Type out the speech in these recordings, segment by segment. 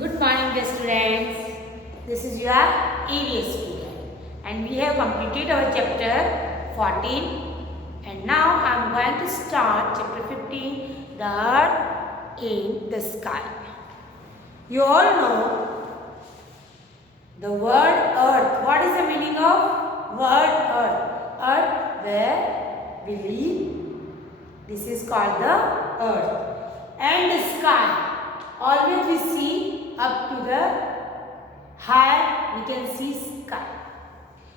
Good morning, dear students. This is your EVS student, and we have completed our chapter 14. And now I am going to start chapter 15, the Earth in the Sky. You all know the word Earth. What is the meaning of word Earth? Earth, where we live. This is called the Earth. And the sky. Always we see up to the high, we can see sky.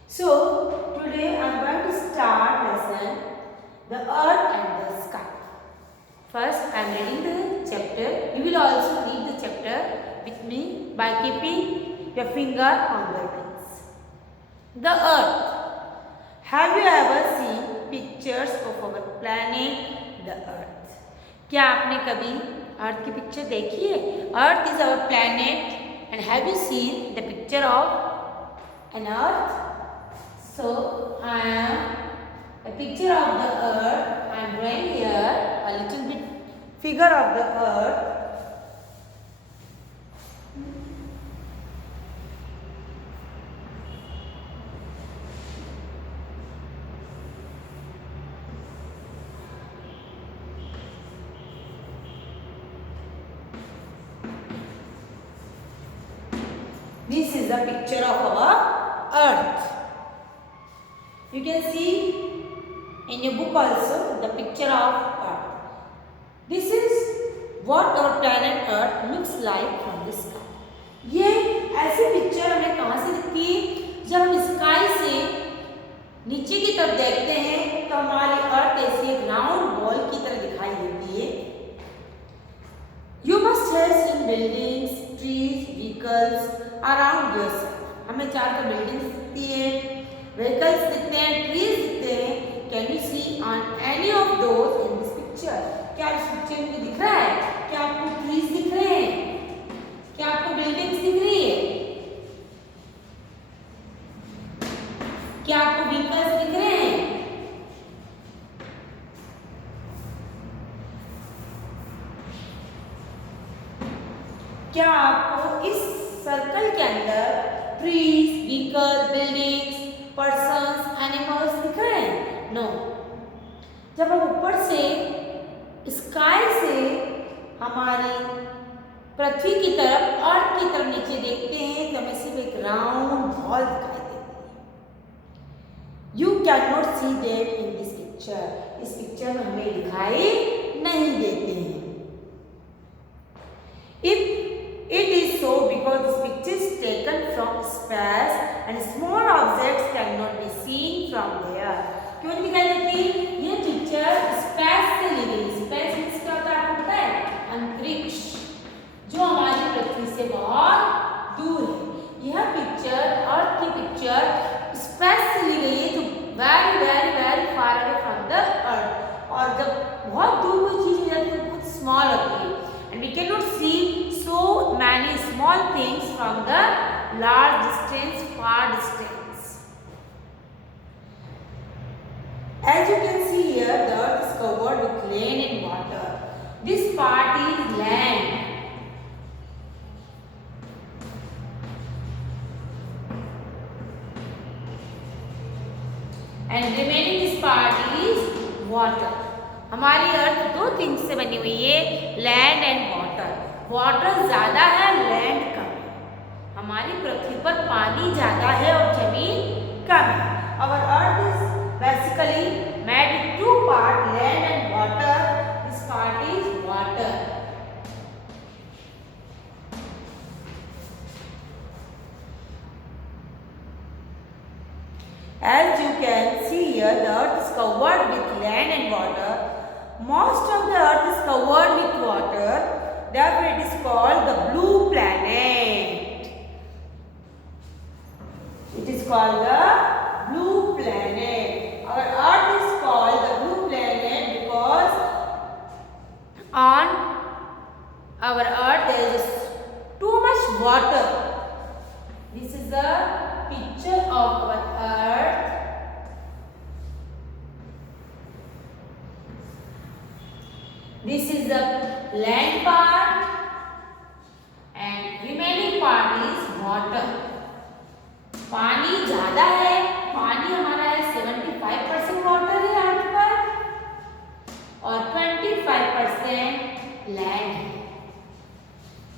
So today I am going to start lesson the earth and the sky. First I am reading the chapter. You will also read the chapter with me by keeping your finger on the lines. The earth. Have you ever seen pictures of our planet, the earth? क्या आपने कभी अर्थ की picture देखी है? Earth is our planet and have you seen the picture of an Earth? So I am a picture of the earth. I am drawing here a little bit figure of the earth. This is the picture of our earth. You can see in your book also the picture of earth. This is what our planet earth looks like from the sky. ये ऐसी picture हमें कहाँ से दिखती है? जब हम sky से नीचे की तरफ देखते हैं तो हमारी अर्थ ऐसी एक राउंड बॉल की तरह दिखाई देती है. You must have seen buildings, trees, vehicles around yourself. हमें चार तो बिल्डिंग्स दिखती है, vehicles दिखते हैं, trees दिखते हैं. Can you see on any of those in this picture? क्या इस पिक्चर में दिख रहा है? क्या आपको trees दिख रहे हैं? क्या आपको buildings दिख रही है? क्या आपको vehicles दिख रहे हैं? क्या आपको इस सर्कल के अंदर trees, vehicle, buildings, persons, animals दिख रहे हैं? नो. जब हम ऊपर से स्काई से हमारी पृथ्वी की तरफ, अर्थ की तरफ नीचे देखते हैं तो हमें सिर्फ एक राउंड बॉल दिखाई देती है. You can not see them in this picture. इस पिक्चर में हमें दिखाई नहीं देते हैं. It is so because this picture is taken from space and small objects cannot be seen from there. क्यों नहीं दिखाई देती? ये पिक्चर स्पेस से ली गई. स्पेस मीन्स क्या होता है आपको पता है? अंतरिक्ष, जो हमारी पृथ्वी से बहुत दूर है. यह पिक्चर, अर्थ की पिक्चर स्पेस से ली गई है, जो very very very far away from the earth. और जब बहुत दूर कोई चीज हो जाती है तो बहुत स्मॉल होती है and we cannot see so many small things from the large distance, far distance. As you can see here, the earth is covered with land and water. This part is land. And remaining this part is water. हमारी अर्थ दो things से बनी हुई है, land and water. Water ज्यादा है, land कम है. हमारी पृथ्वी पर पानी ज्यादा है और जमीन कम है. Our earth is basically made with two parts, land and water. This part is water. As you can see here, the earth is covered with land and water. Most of the earth is covered with water. Therefore, it is called the blue planet. It is called the blue planet. Our earth is called the blue planet because on our earth there is too much water. This is the picture of our earth. This is the land part and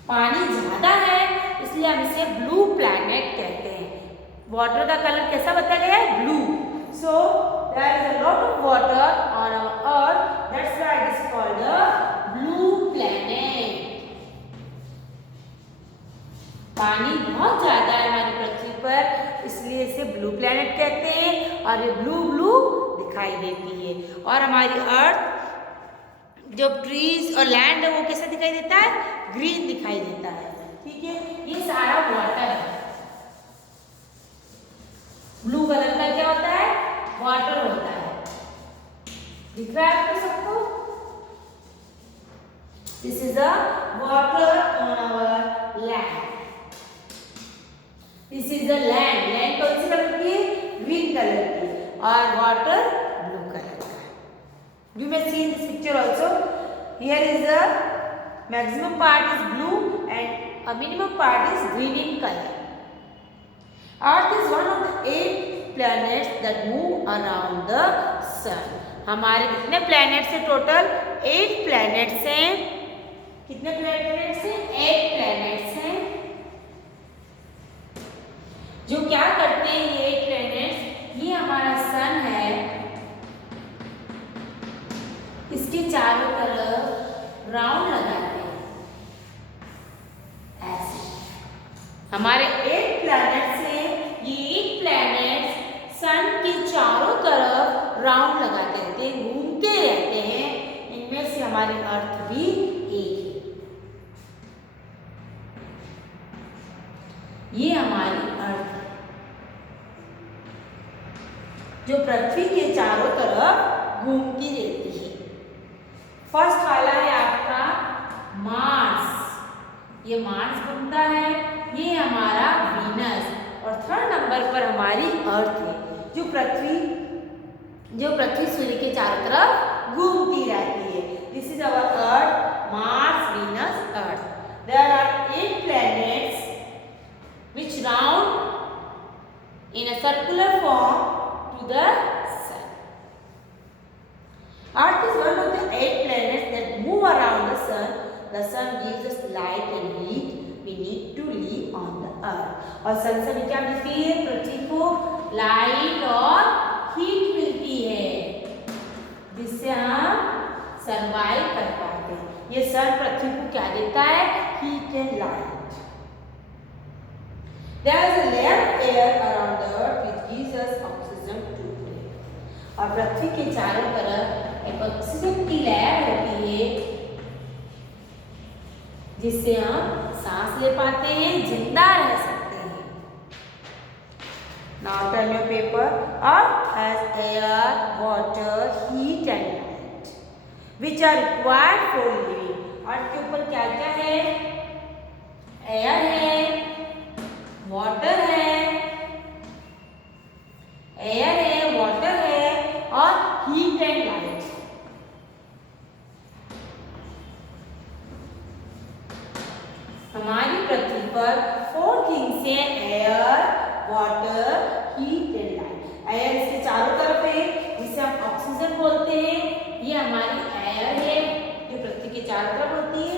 पानी ज़्यादा है इसलिए हम इसे blue planet कहते हैं। Water का colour कैसा बताया गया है? Blue. So there is a lot of water on our Earth, that's why it is called the blue planet. पानी बहुत ज़्यादा है हमारी पृथ्वी पर इसलिए इसे ब्लू प्लैनेट कहते हैं और ये ब्लू ब्लू दिखाई देती है। और हमारी अर्थ जो ट्रीज और लैंड है वो कैसा दिखाई देता है? ग्रीन दिखाई देता है। ठीक है, ये सारा वाटर है। ब्लू कलर का क्या होता है? वाटर होता है। दिख रहा है आपको सबको? This is the water on our land. This is the land. Land कौन सी कलर की है? ग्रीन कलर की। और वाटर ब्लू कलर का है। You may see in this picture also. Here is the maximum part is blue and a minimum part is green in color. Earth is one of the 8 planets that move around the sun. हमारे कितने planets हैं total? 8 planets हैं। कितने planets हैं? 8 planets हैं जो क्या करते हैं ये 8 प्लैनेट्स? ये हमारा सन है, इसके चारों तरफ राउंड लगाते हैं ऐसे। हमारे 8 प्लैनेट्स हैं। ये 8 प्लैनेट्स सन के चारों तरफ राउंड लगाते रहते हैं, घूमते रहते हैं। इनमें से हमारी अर्थ भी एक है। ये हमारी अर्थ है जो पृथ्वी के चारों तरफ घूमती रहती है। फर्स्ट वाला है आपका मार्स। ये मार्स बनता है। ये हमारा वीनस। और थर्ड नंबर पर हमारी अर्थ है जो पृथ्वी सूर्य के चारों तरफ घूमती रहती है। This is our Earth, Mars, Venus, Earth. There are 8 planets which round in a circular form to the sun. Earth is one of the 8 planets that move around the sun. The sun gives us light and heat we need to live on the earth. और सन से क्या मिलती है? पृथ्वी को light और heat मिलती है जिससे हम सरवाइव कर पाते हैं। ये सन पृथ्वी को क्या देता है? Heat and light. There is a layer of air around the earth which gives us oxygen to breathe. और पृथ्वी के चारों तरफ एक ऑक्सीजन की लेयर होती है जिससे हम सांस ले पाते हैं, जिंदा रह सकते हैं। Now turn your paper. Earth has air, water, heat and light, which are required for living. अर्थ के ऊपर क्या क्या है? एयर है, वाटर है, एयर है, वाटर है और हीट एंड लाइट। हमारी पृथ्वी पर 4 थिंग्स हैं: air, water, heat and light. Air इसके चारों तरफ है जिसे हम ऑक्सीजन बोलते हैं। ये हमारी एयर है जो पृथ्वी के चारों तरफ होती है।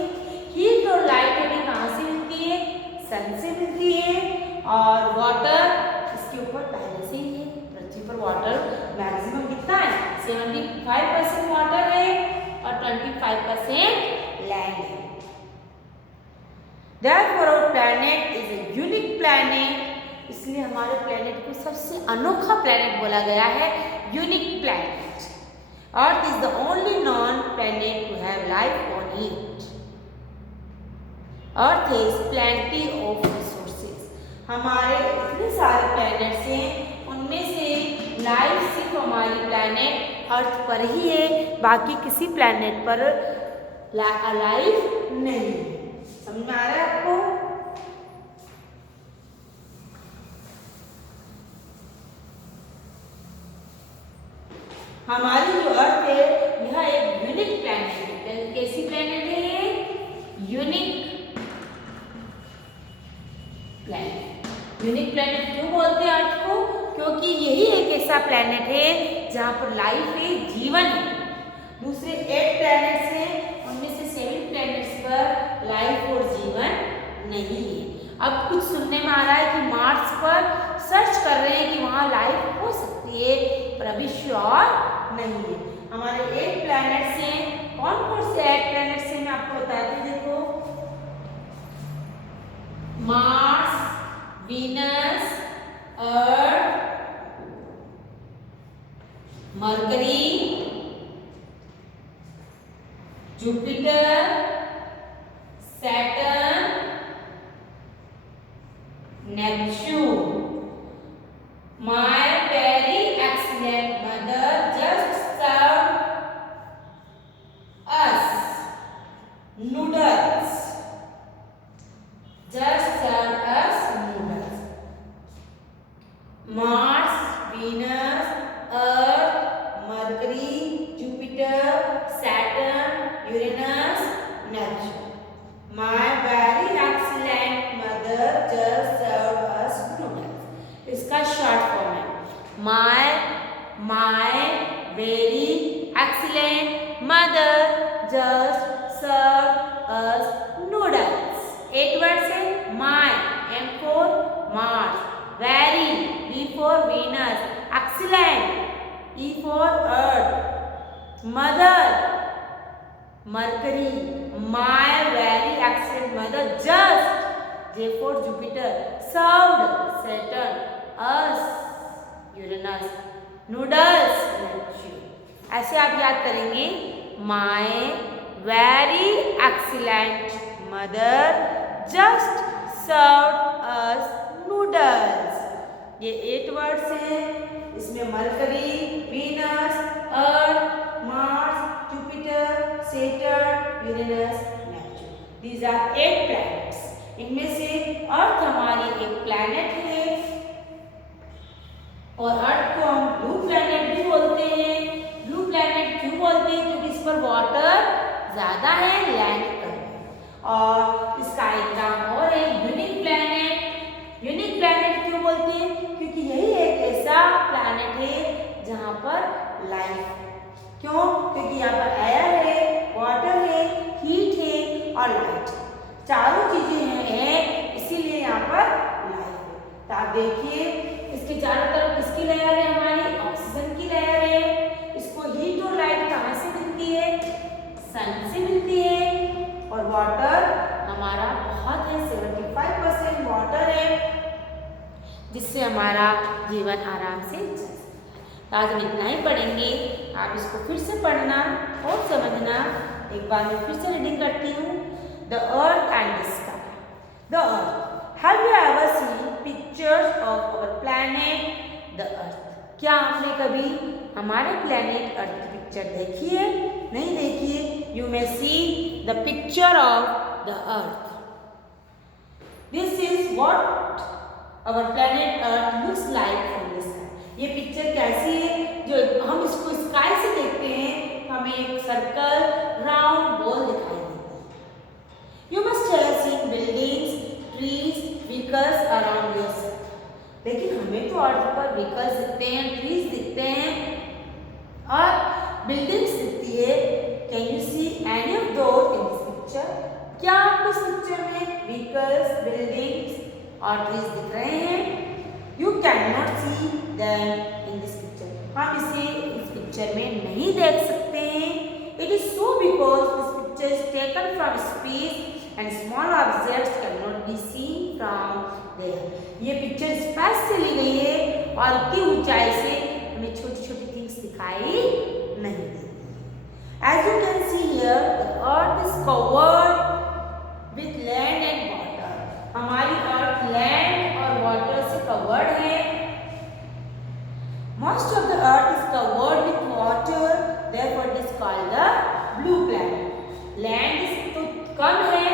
हीट और लाइट हमें कहाँ से मिलती है? सन से मिलती है। और वाटर इसके ऊपर पहले से ही है। पृथ्वी पर वाटर मैक्सिमम कितना है? 75% वाटर है और 25% लैंड है। Therefore our planet is a unique planet. इसलिए हमारे प्लेनेट को सबसे अनोखा प्लेनेट बोला गया है, unique planet. Earth is the only non-planet to have life on it. Earth has plenty of resources. हमारे इतने सारे प्लैनेट्स हैं, उनमें से लाइफ सिर्फ हमारी प्लैनेट अर्थ पर ही है, बाकी किसी प्लैनेट पर लाइफ नहीं है। समझ में आ रहा है आपको? हमारी जो अर्थ है यह एक यूनिक प्लैनेट है। कैसी प्लैनेट है ये? Unique planet. यूनिक प्लैनेट क्यों बोलते हैं अर्थ को? क्योंकि यही एक ऐसा प्लैनेट है जहाँ पर लाइफ है, जीवन है। दूसरे 8 प्लैनेट्स हैं, उनमें से 7 प्लैनेट्स पर लाइफ और जीवन नहीं है। अब कुछ सुनने में आ रहा है कि मार्स पर सर्च कर रहे हैं कि वहाँ लाइफ हो सकती है, पर अभी श्योर नहीं है। हमारे 8 प्लैनेट्स हैं। कौन कौन से 8 प्लैनेट्स हैं मैं आपको बताती हूँ। देखो, Mars, Venus, Earth, Mercury, Jupiter, Saturn, Neptune. My very excellent mother just served us noodles. Just served us noodles. Mars, Venus, Earth, Mercury, Jupiter, Saturn, Uranus, Neptune. My very excellent mother just served us noodles. इसका short form है my very excellent mother just served us noodles. 8 words है। my, M for Mars, very, V for Venus, excellent, E for Earth, mother, Mercury, my very excellent mother just, J for Jupiter, served, Saturn, us, Uranus, noodles, Neptune. ऐसे आप याद करेंगे। My very excellent mother just served us noodles. ये 8 words हैं। इसमें Mercury, Venus, Earth, Mars, Jupiter, Saturn, Uranus, Neptune. These are 8 planets. इनमें से अर्थ हमारी एक प्लैनेट है और अर्थ को हम ब्लू प्लैनेट भी बोलते हैं। ब्लू प्लैनेट क्यों बोलते हैं? क्योंकि इस पर वाटर ज्यादा है, लैंड कम है। और इसका एक नाम और है यूनिक प्लैनेट। यूनिक प्लैनेट क्यों बोलते हैं? क्योंकि यही एक ऐसा प्लैनेट है जहाँ पर लाइफ है। क्यों? क्योंकि यहाँ पर एयर है, वाटर है, हीट है और लाइट है। चारों चीजें हैं, इसीलिए यहाँ पर लाइफ है। तो आप देखिए, इसके चारों तरफ किसकी लेयर है? हमारी ऑक्सीजन की लेयर है। इसको हीट और लाइट कहाँ से मिलती है? सन से मिलती है। और वाटर हमारा बहुत है, 75% वाटर है, जिससे हमारा जीवन आराम से चल सकता है। तो आज हम इतना ही पढ़ेंगे। आप इसको फिर से पढ़ना और समझना। एक बार मैं फिर से रीडिंग करती हूँ। The earth and the sky. The earth. Have you ever seen pictures of our planet, the earth? क्या आपने कभी हमारे प्लेनेट अर्थ की पिक्चर देखी है? नहीं देखी है? You may see the picture of the earth. This is what our planet earth looks like from the sky. ये पिक्चर कैसी है? जो हम इसको स्काई से देखते हैं, हमें एक सर्कल, राउंड, बॉल दिखाई देता है। You must have seen buildings, trees, vehicles around yourself. लेकिन हमें तो अर्थ पर व्हीकल्स दिखते हैं, ट्रीज दिखते हैं और बिल्डिंग्स दिखती है। Can you see any of those in this picture? क्या आपको इस पिक्चर में व्हीकल्स, बिल्डिंग्स और ट्रीज दिख रहे हैं? You can not see them in this picture. हम इसे इस पिक्चर में नहीं देख सकते हैं। It is so because this picture is taken from space and small objects cannot be seen from there. ये पिक्चर स्पेस से ली गई है और इतनी ऊंचाई से हमें छोटी छोटी थिंग्स दिखाई नहीं देती। As you can see here, the earth is covered with land and water. हमारी अर्थ लैंड और वाटर से कवर्ड है। Most of the earth is covered with water, therefore it is called the blue planet. Land is तो कम है,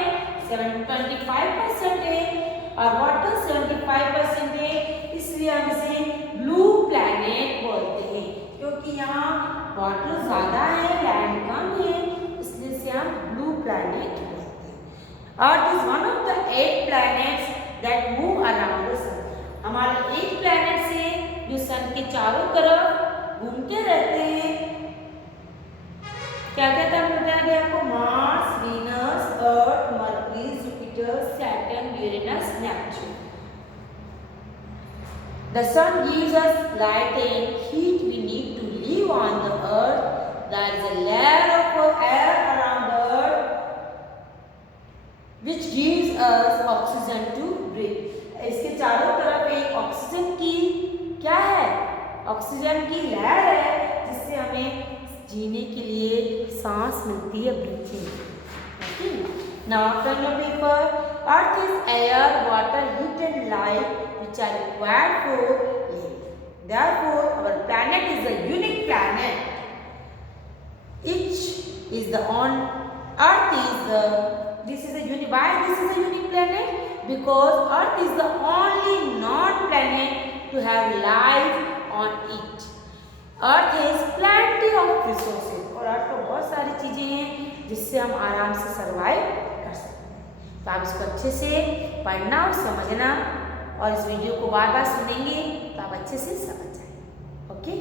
25% है और water 75% है, इसलिए हम इसे ब्लू प्लैनेट बोलते हैं। क्योंकि यहाँ वाटर ज़्यादा है, लैंड कम है, इसलिए इसे हम ब्लू प्लैनेट बोलते हैं। Earth is one of the 8 planets that move around the sun. हमारे 8 planets हैं जो सन के चारों तरफ घूमते रहते हैं। क्या कहता है बताया गया आपको? Mars, Venus, Earth, Mercury, Jupiter, Saturn, Saturn, Uranus, Neptune. The sun gives us light and heat we need to live on the earth. There is a layer of air around the earth which gives us oxygen to breathe. इसके चारों तरफ एक oxygen की क्या है? Oxygen की लहर है जिससे हमें जीने के लिए सांस मिलती है, breathing. Okay? Now turn your paper. Earth is air, water, heat and light which are required for living. Therefore, our planet is a unique planet. Each is the on Earth is the this is a unique. Why this is a unique planet? Because Earth is the only non-planet to have life on it. Earth has plenty of resources. और अर्थ पर बहुत सारी चीजें हैं जिससे हम आराम से सर्वाइव कर सकते हैं. तो आप इसको अच्छे से पढ़ना और समझना और इस वीडियो को बार बार सुनेंगे तो आप अच्छे से समझ जाएंगे. ओके.